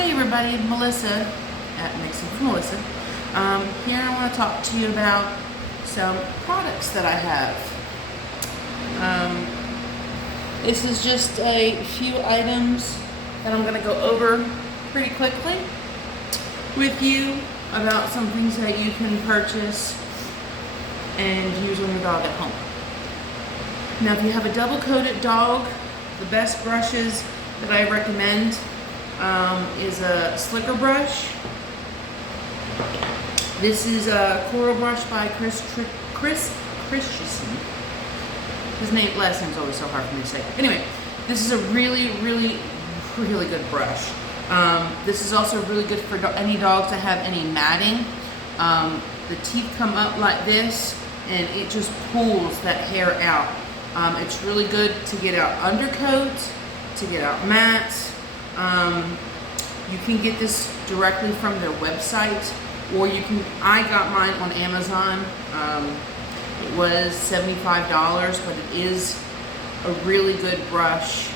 Hey everybody, Melissa at Mixing for Melissa. Here I want to talk to you about some products that I have. This is just a few items that I'm going to go over pretty quickly with you about some things that you can purchase and use on your dog at home. Now if you have a double coated dog, the best brushes that I recommend is a slicker brush. This is a coral brush by Chris Christensen. His last name's always so hard for me to say. Anyway, this is a really good brush. This is also really good for any dogs that have any matting. The teeth come up like this and it just pulls that hair out. It's really good to get out undercoat, to get out mats. You can get this directly from their website, or I got mine on Amazon. It was $75, but it is a really good brush,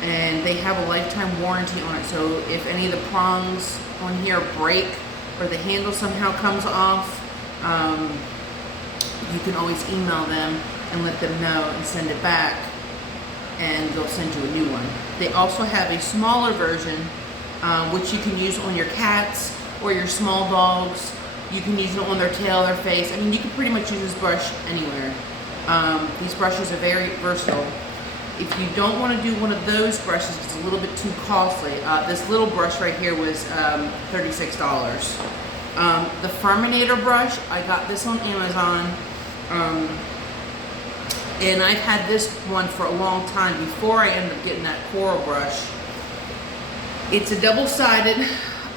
and they have a lifetime warranty on it. So if any of the prongs on here break or the handle somehow comes off, you can always email them and let them know and send it back, and they'll send you a new one. They also have a smaller version, which you can use on your cats or your small dogs. You can use it on their tail, their face. I mean, you can pretty much use this brush anywhere. These brushes are very versatile. If you don't want to do one of those brushes, it's a little bit too costly. This little brush right here was $36. The Furminator brush, I got this on Amazon. And I've had this one for a long time before I ended up getting that coral brush. It's a double-sided.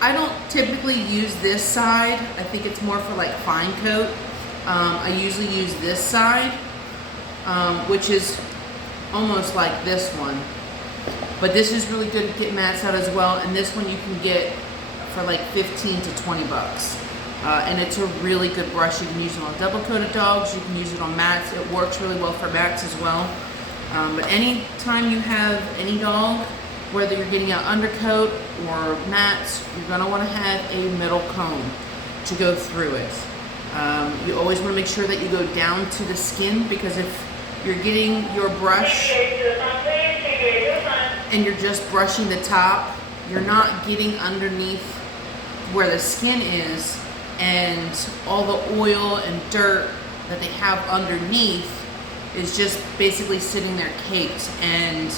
I don't typically use this side. I think it's more for like fine coat. I usually use this side, which is almost like this one. But this is really good to get mats out as well. And this one you can get for like 15 to 20 bucks. And it's a really good brush. You can use it on double coated dogs. You can use it on mats. It works really well for mats as well. But anytime you have any dog, whether you're getting out undercoat or mats, you're going to want to have a metal comb to go through it. You always want to make sure that you go down to the skin, because if you're getting your brush and you're just brushing the top, you're not getting underneath where the skin is, and all the oil and dirt that they have underneath is just basically sitting there caked, and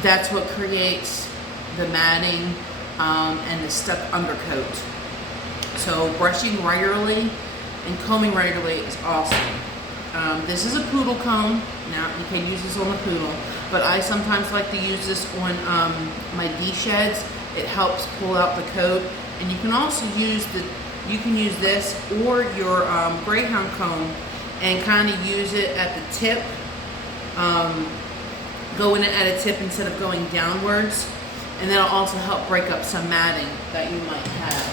that's what creates the matting and the stuck undercoat. So brushing regularly and combing regularly is awesome. This is a poodle comb. Now you can use this on the poodle, but I sometimes like to use this on my D-sheds. It helps pull out the coat, and you can also use this or your greyhound comb and kind of use it at the tip. Go in it at a tip instead of going downwards, and that'll also help break up some matting that you might have.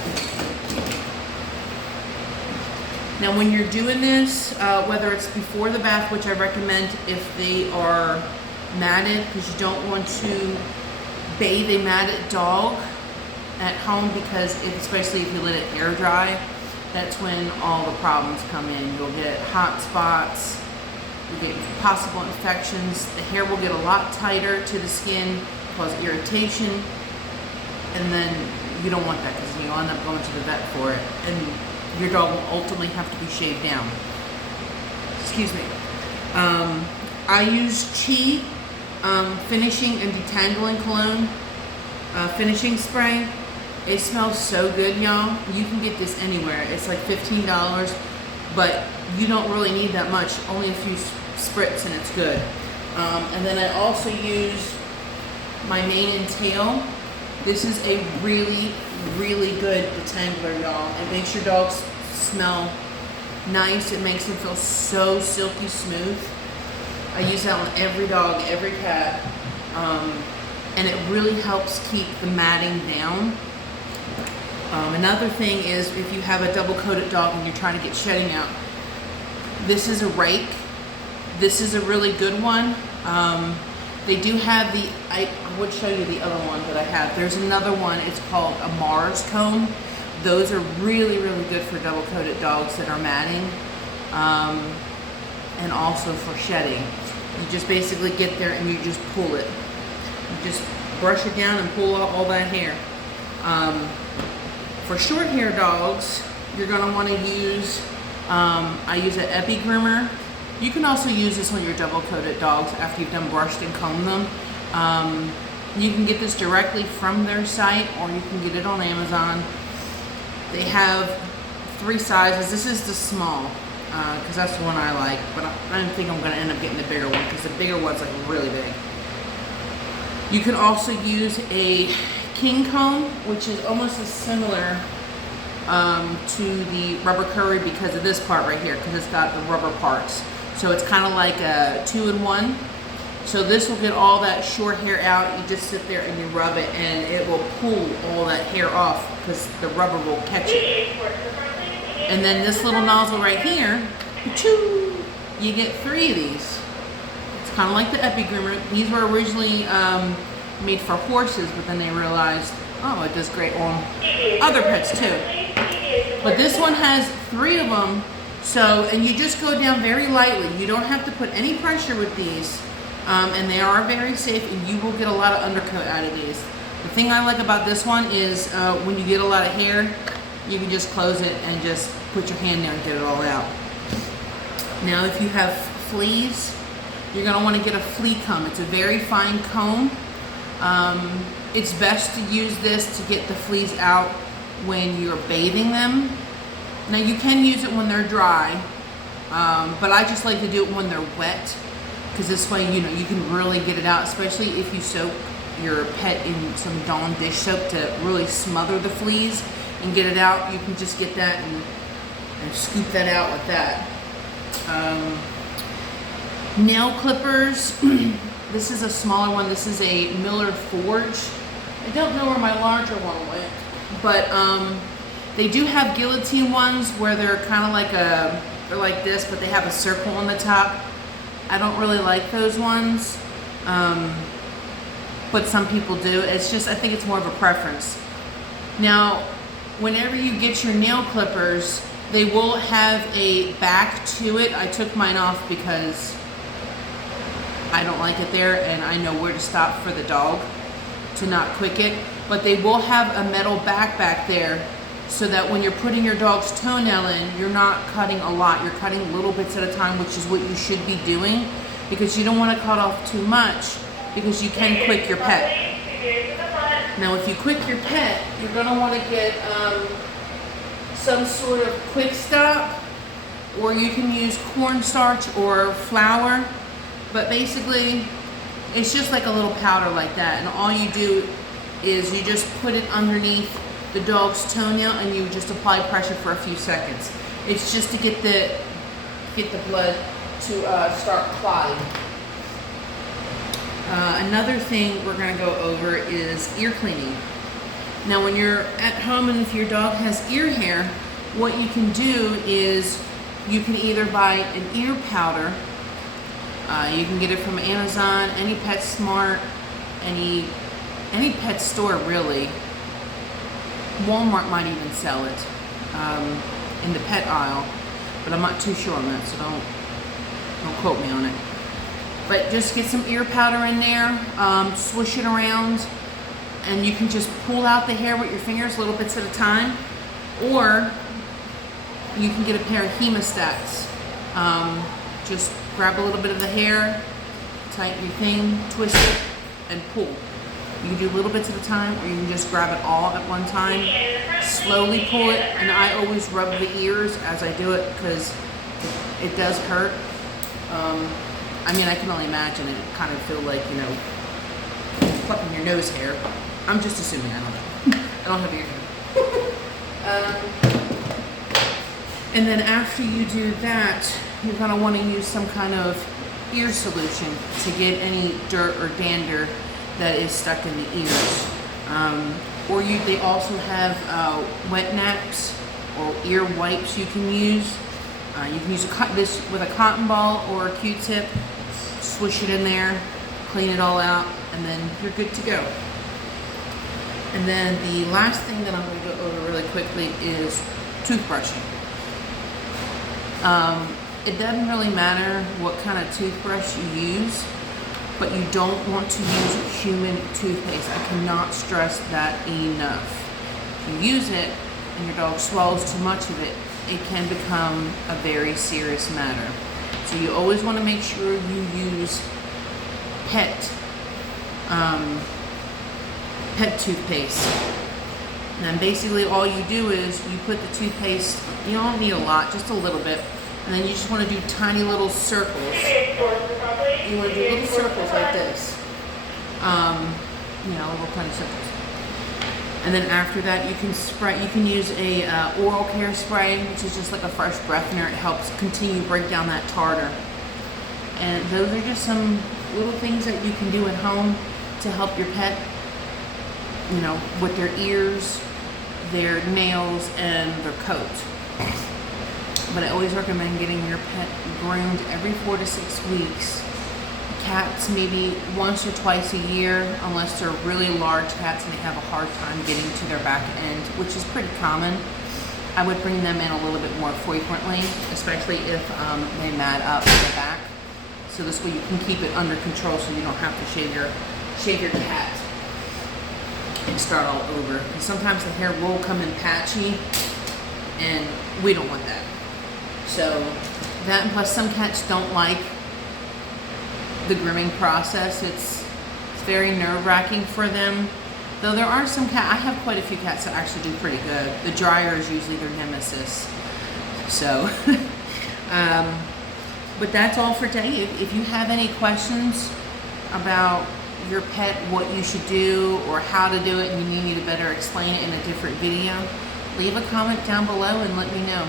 Now when you're doing this, whether it's before the bath, which I recommend if they are matted, because you don't want to bathe a matted dog at home, because especially if you let it air dry, that's when all the problems come in. You'll get hot spots, you'll get possible infections, the hair will get a lot tighter to the skin, cause irritation, and then you don't want that, because you'll end up going to the vet for it, and your dog will ultimately have to be shaved down. Excuse me. I use Chi finishing and detangling cologne, finishing spray. It smells so good, y'all. You can get this anywhere. It's like $15, but you don't really need that much. Only a few spritz and it's good. And then I also use my mane and tail. This is a really good detangler, y'all. It makes your dogs smell nice. It makes them feel so silky smooth. I use that on every dog, every cat. And it really helps keep the matting down. Another thing is, if you have a double coated dog and you're trying to get shedding out, this is a rake. This is a really good one. They do have I would show you the other one that I have. There's another one, it's called a Mars comb. Those are really, really good for double coated dogs that are matting, and also for shedding. You just basically get there and you just pull it. You just brush it down and pull out all that hair. For short hair dogs, you're gonna wanna use, I use an epi groomer. You can also use this on your double coated dogs after you've done brushed and combed them. You can get this directly from their site, or you can get it on Amazon. They have 3 sizes. This is the small, because that's the one I like, but I don't think I'm gonna end up getting the bigger one, because the bigger one's like really big. You can also use a king comb, which is almost as similar to the rubber curry because of this part right here, because it's got the rubber parts. So it's kind of like a 2-in-1. So this will get all that short hair out. You just sit there and you rub it, and it will pull all that hair off because the rubber will catch it. And then this little nozzle right here, you get 3 of these. It's kind of like the epi groomer. These were originally made for horses, but then they realized, oh, it does great on other pets too. But this one has 3 of them. So, and you just go down very lightly. You don't have to put any pressure with these. And they are very safe, and you will get a lot of undercoat out of these. The thing I like about this one is when you get a lot of hair, you can just close it and just put your hand there and get it all out. Now, if you have fleas, you're gonna wanna get a flea comb. It's a very fine comb. It's best to use this to get the fleas out when you're bathing them. Now you can use it when they're dry, but I just like to do it when they're wet, because this way, you know, you can really get it out, especially if you soak your pet in some Dawn dish soap to really smother the fleas and get it out. You can just get that and scoop that out with that. Nail clippers. This is a smaller one. This is a Miller Forge. I don't know where my larger one went, but they do have guillotine ones where they're kind of like they're like this, but they have a circle on the top. I don't really like those ones, but some people do. It's just, I think it's more of a preference. Now, whenever you get your nail clippers, they will have a back to it. I took mine off because I don't like it there, and I know where to stop for the dog to not quick it. But they will have a metal back there, so that when you're putting your dog's toenail in, you're not cutting a lot. You're cutting little bits at a time, which is what you should be doing, because you don't want to cut off too much, because you can quick your pet. Now, if you quick your pet, you're going to want to get some sort of quick stop, or you can use cornstarch or flour. But basically, it's just like a little powder like that, and all you do is you just put it underneath the dog's toenail, and you just apply pressure for a few seconds. It's just to get the blood to start clotting. Another thing we're going to go over is ear cleaning. Now, when you're at home and if your dog has ear hair, what you can do is you can either buy an ear powder. You can get it from Amazon, any PetSmart, any pet store really. Walmart might even sell it in the pet aisle, but I'm not too sure on that, so don't quote me on it. But just get some ear powder in there, swish it around, and you can just pull out the hair with your fingers little bits at a time, or you can get a pair of hemostats. Just grab a little bit of the hair, tighten your thing, twist it, and pull. You can do little bits at a time, or you can just grab it all at one time. Slowly pull it, and I always rub the ears as I do it because it does hurt. I mean, I can only imagine it kind of feel like, you know, plucking your nose hair. I'm just assuming, I don't know. I don't have ear hair. And then after you do that, you're going to want to use some kind of ear solution to get any dirt or dander that is stuck in the ears. They also have wet naps or ear wipes you can use. You can use this with a cotton ball or a Q-tip, swish it in there, clean it all out, and then you're good to go. And then the last thing that I'm going to go over really quickly is toothbrushing. It doesn't really matter what kind of toothbrush you use, but you don't want to use human toothpaste. I cannot stress that enough. If you use it and your dog swallows too much of it, it can become a very serious matter. So you always want to make sure you use pet toothpaste. And then basically all you do is you put the toothpaste, you don't need a lot, just a little bit, and then you just want to do tiny little circles. You want to do little circles like this. Little tiny circles. And then after that you can spray, you can use a oral care spray, which is just like a fresh breathener. It helps continue to break down that tartar. And those are just some little things that you can do at home to help your pet, with their ears, their nails, and their coat. But I always recommend getting your pet groomed every 4 to 6 weeks. Cats maybe once or twice a year, unless they're really large cats and they have a hard time getting to their back end, which is pretty common. I would bring them in a little bit more frequently, especially if they mat up the back. So this way you can keep it under control, so you don't have to shave your cat and start all over. And sometimes the hair will come in patchy, and we don't want that. So that, and plus some cats don't like the grooming process. It's very nerve-wracking for them. Though there are some cats, I have quite a few cats that actually do pretty good. The dryer is usually their nemesis. So, but that's all for today. If you have any questions about your pet, what you should do or how to do it, and you need me to better explain it in a different video, leave a comment down below and let me know.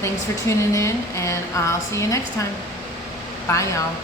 Thanks for tuning in, and I'll see you next time. Bye, y'all.